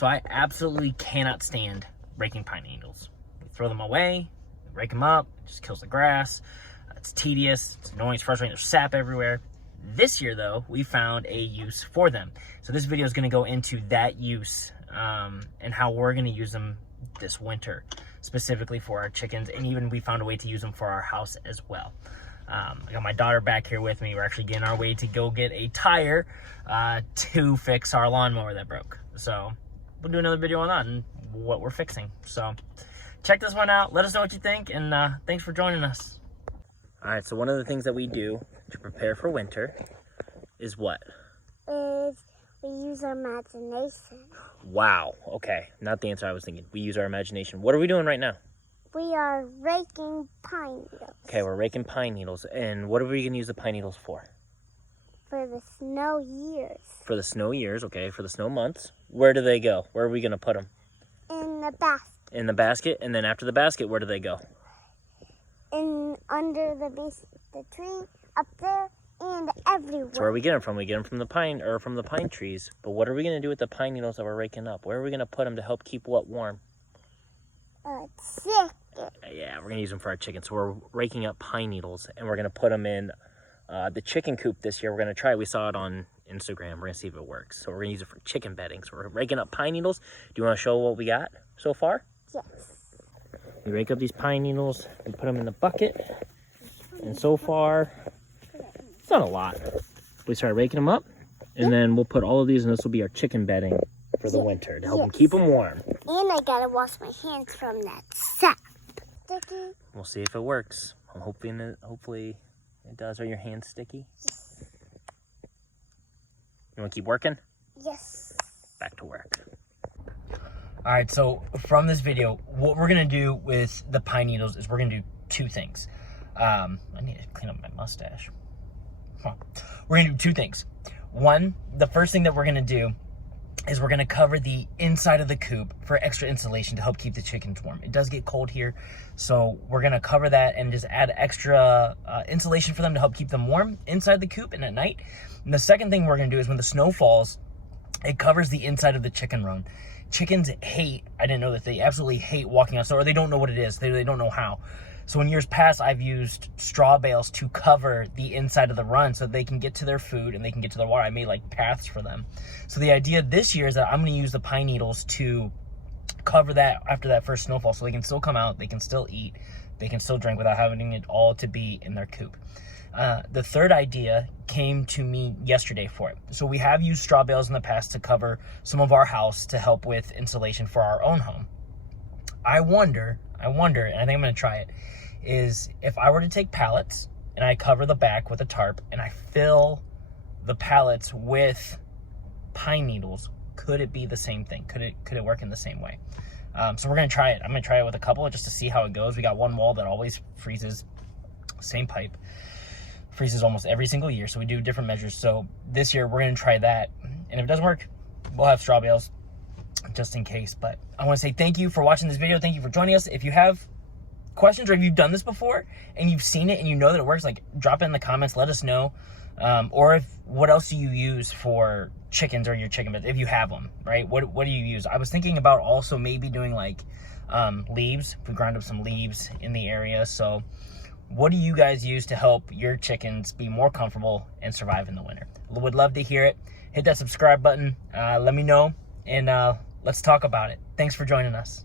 So I absolutely cannot stand raking pine needles. We throw them away, we rake them up, it just kills the grass. It's tedious, it's annoying, it's frustrating, there's sap everywhere. This year though, we found a use for them. So this video is gonna go into that use and how we're gonna use them this winter, specifically for our chickens, and even we found a way to use them for our house as well. I got my daughter back here with me. We're actually getting our way to go get a tire to fix our lawnmower that broke. So we'll do another video on that and what we're fixing. So check this one out. Let us know what you think, and thanks for joining us. All right, so one of the things that we do to prepare for winter is what? We use our imagination. Wow, okay. Not the answer I was thinking. We use our imagination. What are we doing right now? We are raking pine needles. Okay, we're raking pine needles. And what are we going to use the pine needles for? For the snow years. For the snow years, okay, for the snow months. Where do they go? Where are we going to put them? In the basket. In the basket, and then after the basket, where do they go? Under the tree, up there, and everywhere. So where are we getting them from? We get them from the pine trees. But what are we going to do with the pine needles that we're raking up? Where are we going to put them to help keep what warm? Chicken. Yeah, we're going to use them for our chickens. So we're raking up pine needles, and we're going to put them in the chicken coop this year. We're going to try it. We saw it on Instagram. We're going to see if it works. So we're going to use it for chicken bedding. So we're raking up pine needles. Do you want to show what we got so far? Yes. We rake up these pine needles. We put them in the bucket. And so far, it's not a lot. We start raking them up. And then we'll put all of these, and this will be our chicken bedding for the winter to help them keep them warm. And I got to wash my hands from that sap. Sticky. We'll see if it works. I'm hopefully it does. Are your hands sticky? Yes. You want to keep working? Yes. Back to work. All right, so from this video, what we're going to do with the pine needles is we're going to do two things. I need to clean up my mustache. We're going to do two things. One, the first thing that we're going to do is we're going to cover the inside of the coop for extra insulation to help keep the chickens warm. It does get cold here, so we're going to cover that and just add extra insulation for them to help keep them warm inside the coop and at night. And the second thing we're going to do is when the snow falls, it covers the inside of the chicken run. Chickens hate, I didn't know that, they absolutely hate walking on snow, or they don't know what it is. They don't know how. So in years past, I've used straw bales to cover the inside of the run so they can get to their food and they can get to their water. I made like paths for them. So the idea this year is that I'm going to use the pine needles to cover that after that first snowfall, so they can still come out, they can still eat, they can still drink without having it all to be in their coop. The third idea came to me yesterday for it. So we have used straw bales in the past to cover some of our house to help with insulation for our own home. I wonder, and I think I'm going to try it, is if I were to take pallets and I cover the back with a tarp and I fill the pallets with pine needles, could it be the same thing? Could it work in the same way? So we're going to try it. I'm going to try it with a couple just to see how it goes. We got one wall that always freezes, same pipe. Freezes almost every single year, so we do different measures. So this year we're going to try that, and if it doesn't work, we'll have straw bales just in case. But I want to say thank you for watching this video. Thank you for joining us. If you have questions, or if you've done this before and you've seen it and you know that it works, like drop it in the comments, let us know. Or what else do you use for chickens or your chicken beds, if you have them, right? What do you use? I was thinking about also maybe doing like leaves. We grind up some leaves in the area. So what do you guys use to help your chickens be more comfortable and survive in the winter? Would love to hear it. Hit that subscribe button. Let me know, and let's talk about it. Thanks for joining us.